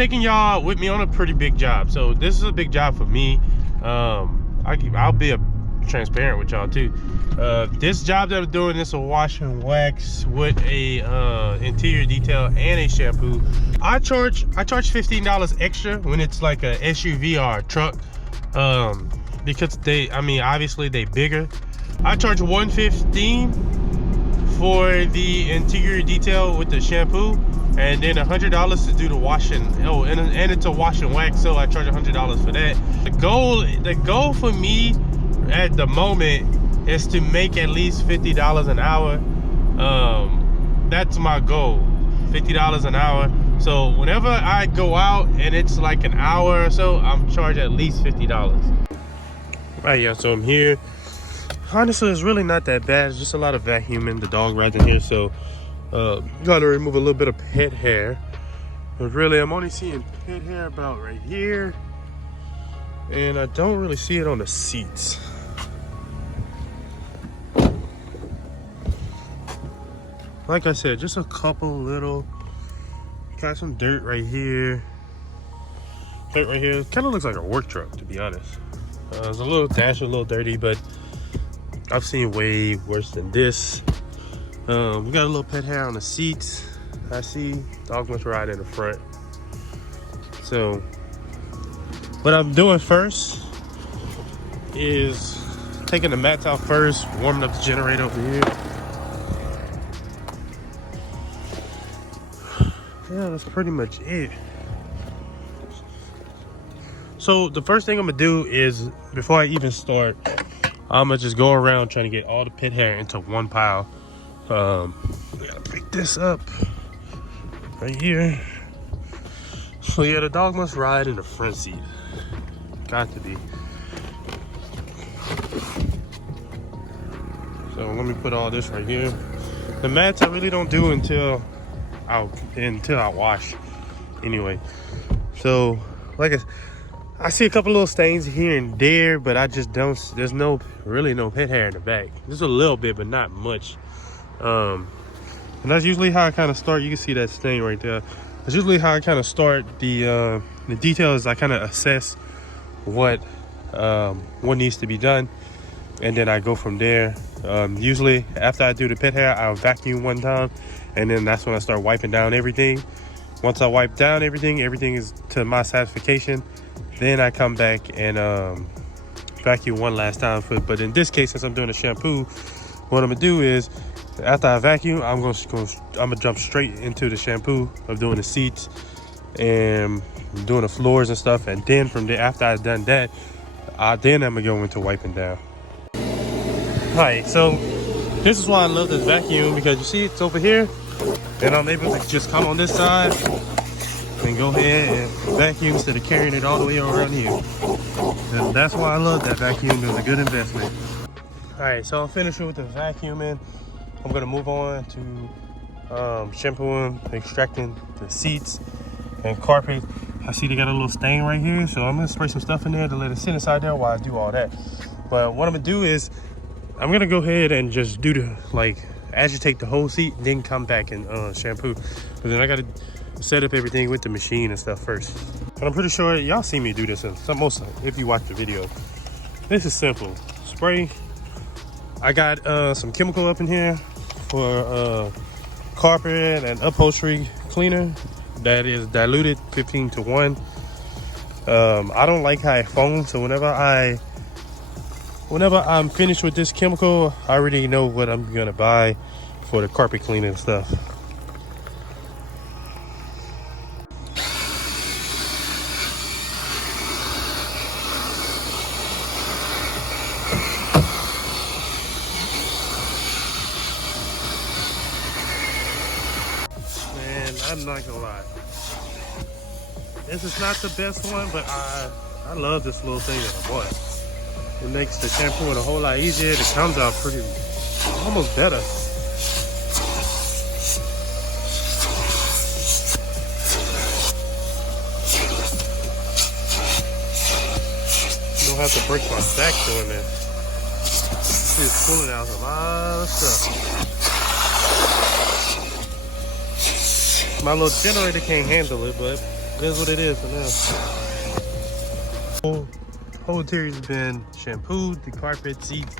taking y'all with me on a pretty big job. So this is a big job for me. I'll be transparent with y'all too. This job that I'm doing is a wash and wax with a interior detail and a shampoo. I charge $15 extra when it's like a SUV or a truck, because obviously they bigger. I charge $115 for the interior detail with the shampoo, and then $100 to do the washing. Oh, and it's a wash and wax, so I charge $100 for that. The goal for me at the moment is to make at least $50 an hour. That's my goal, $50 an hour. So whenever I go out and it's like an hour or so, I'm charged at least $50. Right, yeah, so I'm here. Honestly, it's really not that bad. It's just a lot of vacuuming. The dog rides in here, so gotta remove a little bit of pet hair. But really, I'm only seeing pet hair about right here, and I don't really see it on the seats. Like I said, just a couple little, got some dirt right here. Dirt right here. Kind of looks like a work truck, to be honest. It's a little dash, a little dirty, but I've seen way worse than this. We got a little pet hair on the seats. I see dog must ride in the front. So what I'm doing first is taking the mats out first, warming up the generator over here. Yeah, that's pretty much it. So the first thing I'm gonna do is, before I even start, I'm gonna just go around trying to get all the pet hair into one pile. We gotta pick this up right here. So yeah, the dog must ride in the front seat. Got to be. So let me put all this right here. The mats I really don't do until I wash anyway. So like I see a couple little stains here and there, but I just don't, there's really no pet hair in the back. There's a little bit, but not much. And that's usually how I kind of start. You can see that stain right there. That's usually how I kind of start. The details, I kind of assess what needs to be done, and then I go from there. Usually after I do the pet hair, I'll vacuum one time, and then that's when I start wiping down everything. Once I wipe down everything is to my satisfaction. Then I come back and vacuum one last time. But in this case, since I'm doing a shampoo, what I'm gonna do is, after I vacuum, I'm gonna jump straight into the shampoo of doing the seats and doing the floors and stuff. And then from there, after I've done that, then I'm gonna go into wiping down. All right, so this is why I love this vacuum, because you see it's over here, and I'm able to just come on this side and go ahead and vacuum instead of carrying it all the way around here. And that's why I love that vacuum. It was a good investment. All right, so I'm finished with the vacuuming. I'm gonna move on to shampooing, extracting the seats and carpet. I see they got a little stain right here, so I'm gonna spray some stuff in there to let it sit inside there while I do all that. But what I'm gonna do is, I'm gonna go ahead and just do agitate the whole seat, and then come back and shampoo. But then I gotta set up everything with the machine and stuff first. But I'm pretty sure y'all see me do this if you watch the video. This is simple. Spray. I got some chemical up in here for carpet and upholstery cleaner that is diluted 15:1. I don't like how it foams, so whenever I'm finished with this chemical, I already know what I'm gonna buy for the carpet cleaner and stuff. I'm not gonna lie, this is not the best one, but I love this little thing that I bought. It makes the shampooing a whole lot easier. It comes out almost better. You don't have to break my back doing this. It's pulling out a lot of stuff. My little generator can't handle it, but it is what it is for now. Whole interior's been shampooed, the carpet, seats,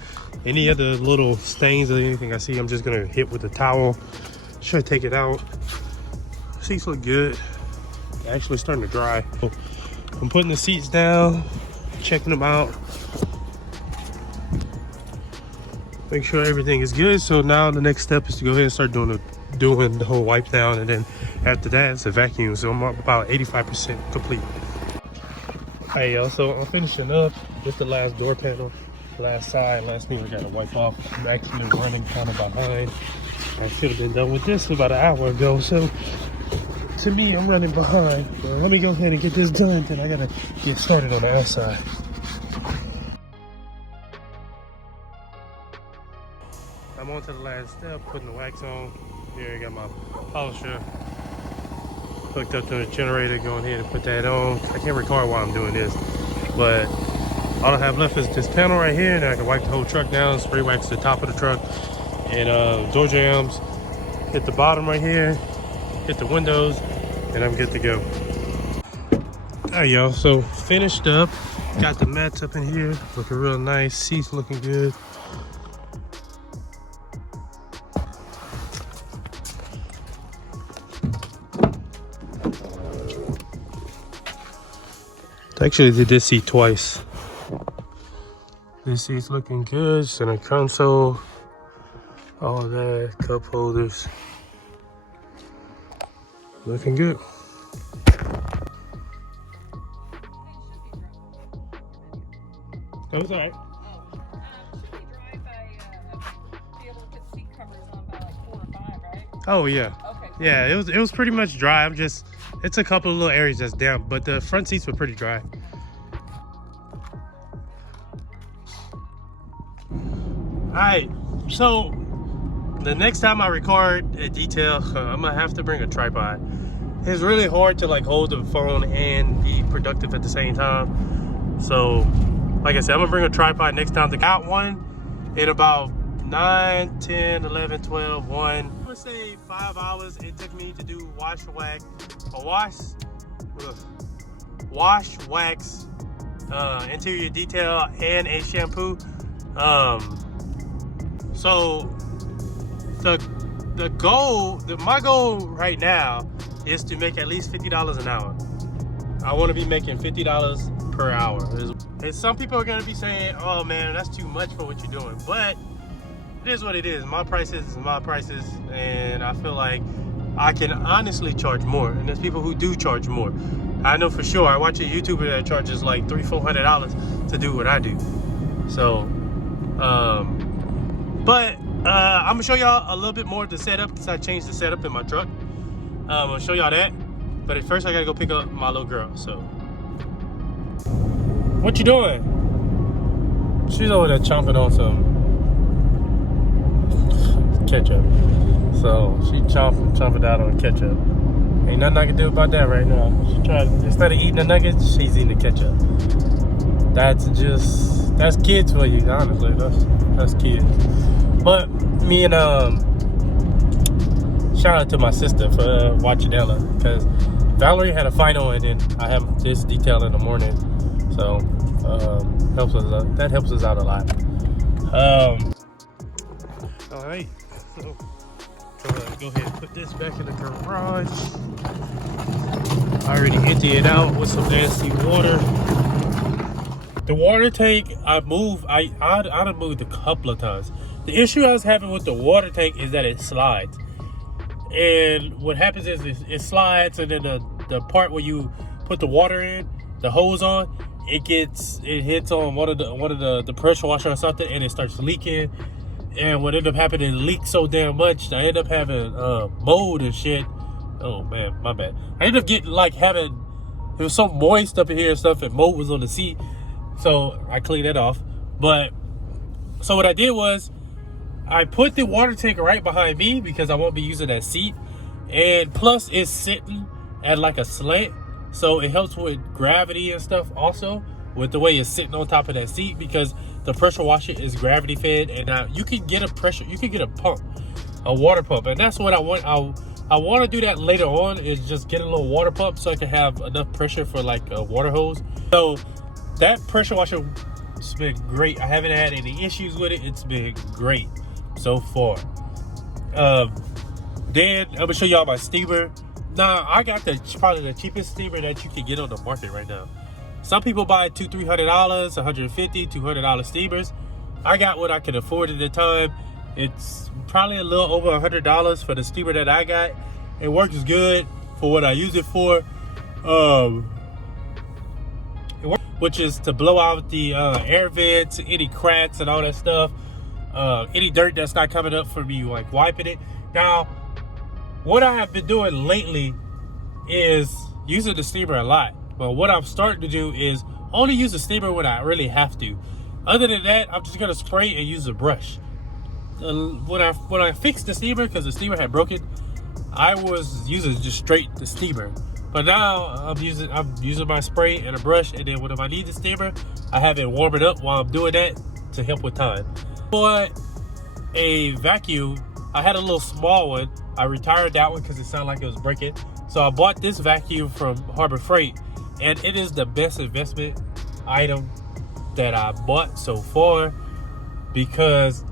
any other little stains or anything I see, I'm just gonna hit with a towel. Should take it out. Seats look good. Actually starting to dry. I'm putting the seats down, checking them out. Make sure everything is good. So now the next step is to go ahead and start doing the whole wipe down, and then after that it's a vacuum. So I'm about 85% complete. Hey y'all, so I'm finishing up with the last door panel, last thing we gotta wipe off. I'm actually running kind of behind. I should have been done with this about an hour ago, so to me I'm running behind. But let me go ahead and get this done, then I gotta get started on the outside. I'm on to the last step, putting the wax on. Here I got my polisher hooked up to the generator, going ahead and put that on. I can't record while I'm doing this, but all I have left is this panel right here, and I can wipe the whole truck down, spray wax the top of the truck, and door jambs, hit the bottom right here, hit the windows, and I'm good to go. Alright y'all, so finished up, got the mats up in here, looking real nice, seats looking good. Actually did this seat twice. This seat's looking good, center console, all of that, cup holders. Looking good. That was alright. Oh yeah. Okay. Yeah, it was pretty much dry. It's a couple of little areas that's damp, but the front seats were pretty dry. Alright, so the next time I record a detail, I'm gonna have to bring a tripod. It's really hard to like hold the phone and be productive at the same time. So, like I said, I'm gonna bring a tripod next time. I got one in about 9, 10, 11, 12, 1. I'm gonna say 5 hours it took me to do wash, wax, interior detail, and a shampoo. So my goal right now is to make at least $50 an hour. I want to be making $50 per hour. And some people are gonna be saying, "Oh man, that's too much for what you're doing," but it is what it is. My prices is my prices, and I feel like I can honestly charge more. And there's people who do charge more. I know for sure. I watch a YouTuber that charges like $300-400 to do what I do. So, but I'm gonna show y'all a little bit more of the setup because I changed the setup in my truck. I'm gonna show y'all that. But at first, I gotta go pick up my little girl. So, what you doing? She's over there chomping on some ketchup. So she chomping down on ketchup. Ain't nothing I can do about that right now. She tried, instead of eating the nuggets, she's eating the ketchup. That's kids for you, honestly. That's kids. But me and shout out to my sister for watching Ella, because Valerie had a final and then I have this detail in the morning. So that helps us out a lot. All right, so go ahead and put this back in the garage. I already emptied it out with some nasty water. The water tank, I'd moved a couple of times. The issue I was having with the water tank is that it slides. And what happens is it slides, and then the part where you put the water in, the hose on, it hits on one of the pressure washer or something, and it starts leaking. And what ended up happening, it leaked so damn much, I ended up having mold and shit. Oh man, my bad. I ended up getting it was so moist up in here and stuff, and mold was on the seat. So I cleaned that off. But so what I did was I put the water tank right behind me because I won't be using that seat. And plus it's sitting at like a slant, so it helps with gravity and stuff also, with the way it's sitting on top of that seat, because the pressure washer is gravity fed, and now you can get a pump, a water pump, and that's what I I want to do that later on, is just get a little water pump so I can have enough pressure for like a water hose. So that pressure washer, it's been great. I haven't had any issues with it. It's been great so far. Then I'm gonna show y'all my steamer. Now I got probably the cheapest steamer that you can get on the market right now. Some people buy $200-300, $150, $200 steamers. I got what I can afford at the time. It's probably a little over $100 for the steamer that I got. It works good for what I use it for. Which is to blow out the air vents, any cracks and all that stuff. Any dirt that's not coming up from me, like wiping it. Now, what I have been doing lately is using the steamer a lot. But what I'm starting to do is only use the steamer when I really have to. Other than that, I'm just gonna spray and use a brush. When I fixed the steamer, because the steamer had broken, I was using just straight the steamer. But now I'm using my spray and a brush, and then when I need the steamer, I have it warm it up while I'm doing that to help with time. But a vacuum, I had a little small one. I retired that one because it sounded like it was breaking. So I bought this vacuum from Harbor Freight, and it is the best investment item that I bought so far, because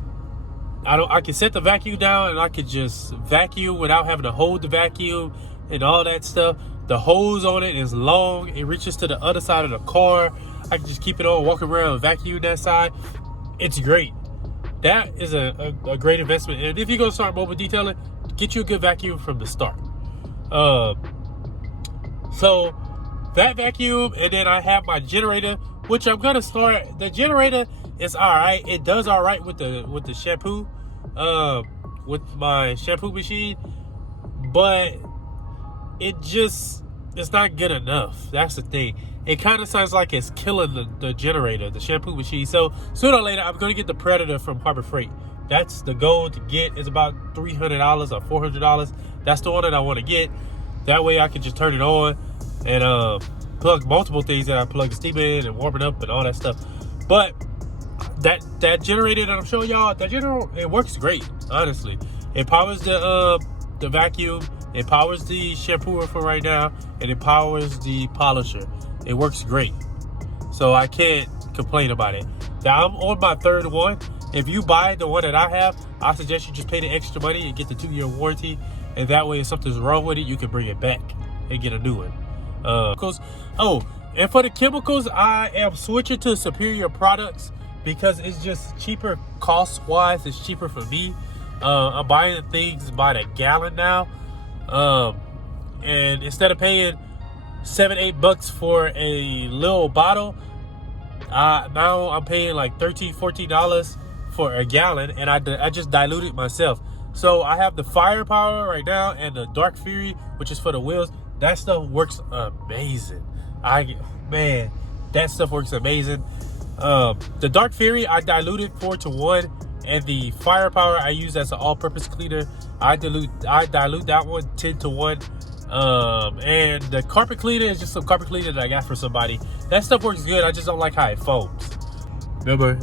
I can set the vacuum down and I could just vacuum without having to hold the vacuum and all that stuff. The hose on it is long. It reaches to the other side of the car. I can just keep it on, walk around and vacuum that side. It's great. That is a great investment. And if you're going to start mobile detailing, get you a good vacuum from the start. So that vacuum, and then I have my generator, which I'm going to start. The generator is all right. It does all right with the shampoo, with my shampoo machine, but it's not good enough. That's the thing. It kind of sounds like it's killing the generator, the shampoo machine. So sooner or later, I'm going to get the Predator from Harbor Freight. That's the goal to get. It's about $300 or $400. That's the one that I want to get. That way I can just turn it on and plug multiple things that I plug the steamer in and warm it up and all that stuff. But that generator that I'm showing y'all, it works great, honestly. It powers the vacuum, it powers the shampooer for right now, and it powers the polisher. It works great. So I can't complain about it. Now I'm on my third one. If you buy the one that I have, I suggest you just pay the extra money and get the 2-year warranty. And that way, if something's wrong with it, you can bring it back and get a new one. And for the chemicals, I am switching to Superior products because it's just cheaper cost-wise. It's cheaper for me. I'm buying things by the gallon now. And instead of paying $7-8 for a little bottle, now I'm paying like $13-14 for a gallon, and I just diluted myself. So I have the Firepower right now and the Dark Fury, which is for the wheels. That stuff works amazing. Man, that stuff works amazing. The Dark Fury, I diluted 4-to-1, and the Firepower I use as an all-purpose cleaner. I dilute that one 10-to-1. And the carpet cleaner is just some carpet cleaner that I got for somebody. That stuff works good. I just don't like how it foams. Remember,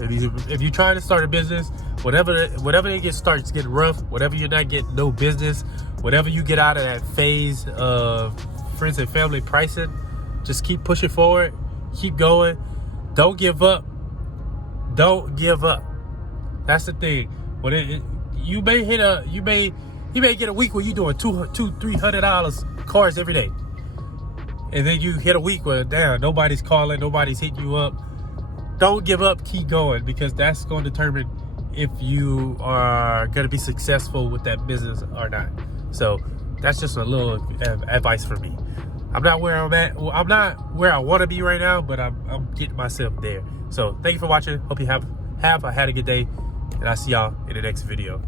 if you're trying to start a business, whatever it starts getting rough, whatever you're not getting no business, whatever you get out of that phase of friends and family pricing, just keep pushing forward, keep going, don't give up. Don't give up. That's the thing. You may get a week where you're doing $200-300 cars every day, and then you hit a week where nobody's calling, nobody's hitting you up. Don't give up, keep going, because that's going to determine if you are going to be successful with that business or not. So that's just a little advice for me. I'm not where I'm at. Well, I'm not where I want to be right now, but I'm getting myself there. So thank you for watching. Hope you have had a good day, and I'll see y'all in the next video.